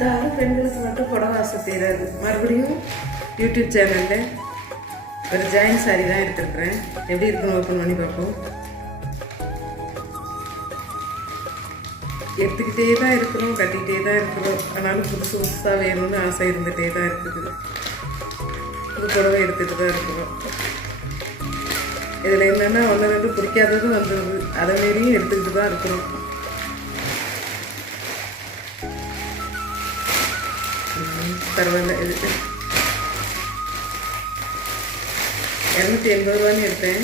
எடுத்தாலும் பெண்களுக்கு மட்டும் புடவை ஆசை தீராது. மறுபடியும் யூடியூப் சேனலில் ஒரு ஜாயின் சாரி தான் எடுத்துருக்குறேன். எப்படி இருக்குன்னு ஓப்பன் பண்ணி பார்ப்போம். எடுத்துக்கிட்டே தான் இருக்கிறோம், கட்டிக்கிட்டே தான் இருக்கிறோம். ஆனாலும் புதுசு புதுசாக வேணும்னு ஆசை இருந்துகிட்டே தான் இருக்குது. புது புடவை எடுத்துகிட்டு தான் இருக்கிறோம். இதில் என்னென்னா ஒன்று ரெண்டு பிடிக்காததும் வந்துடுது. அதை மாரியும் எடுத்துக்கிட்டு தான் இருக்கிறோம். பரவாயில்ல. இது 280 ரூபான்னு எடுத்தேன்.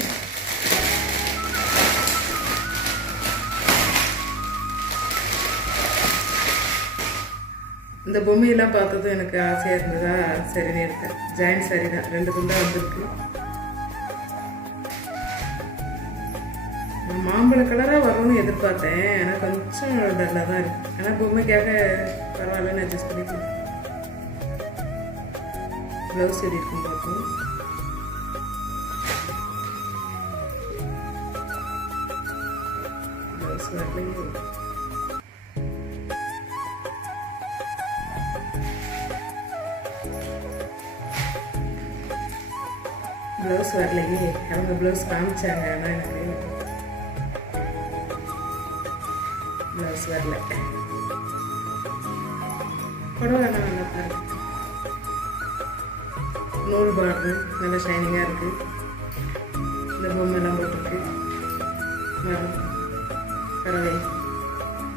இந்த பொம்மையெல்லாம் பார்த்ததும் எனக்கு ஆசையாக இருந்ததா, சரின்னு எடுத்தேன். ஜாயின் சாரி தான், 2 துண்டா வந்திருக்கு. மாம்பழ கலராக வரும்னு எதிர்பார்த்தேன். ஆனால் கொஞ்சம் டல்லாக தான் இருக்குது. ஆனால் பொம்மைக்காக பரவாயில்லன்னு அட்ஜஸ்ட் பண்ணிக்கலாம். ப்ளவுஸ் எப்படி இருக்குன்னு பார்ப்போம். ப்ளவுஸ் வரலையே. ப்ளவுஸ் வரலையே. அவங்க ப்ளவுஸ் காமிச்சாங்க, ஆனால் எனக்கு ப்ளவுஸ் வரல. புடவை வேணாம், நல்லா பாருங்க. நூல் பார்டரு நல்லா ஷைனிங்காக இருக்குது. இந்த பொம்மைலாம் போட்டிருக்கு. பறவை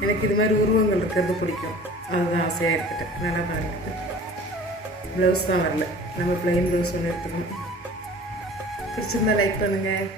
எனக்கு இது மாதிரி உருவங்கள் இருக்கிறது பிடிக்கும். அதுதான் ஆசையாக எடுத்துட்டேன். நல்லா தான் இருக்குது. ப்ளவுஸ் தான் வரல. நம்ம ப்ளைன் ப்ளவுஸ் ஒன்று எடுத்துக்கணும். பிடிச்சிருந்தா லைக் பண்ணுங்கள்.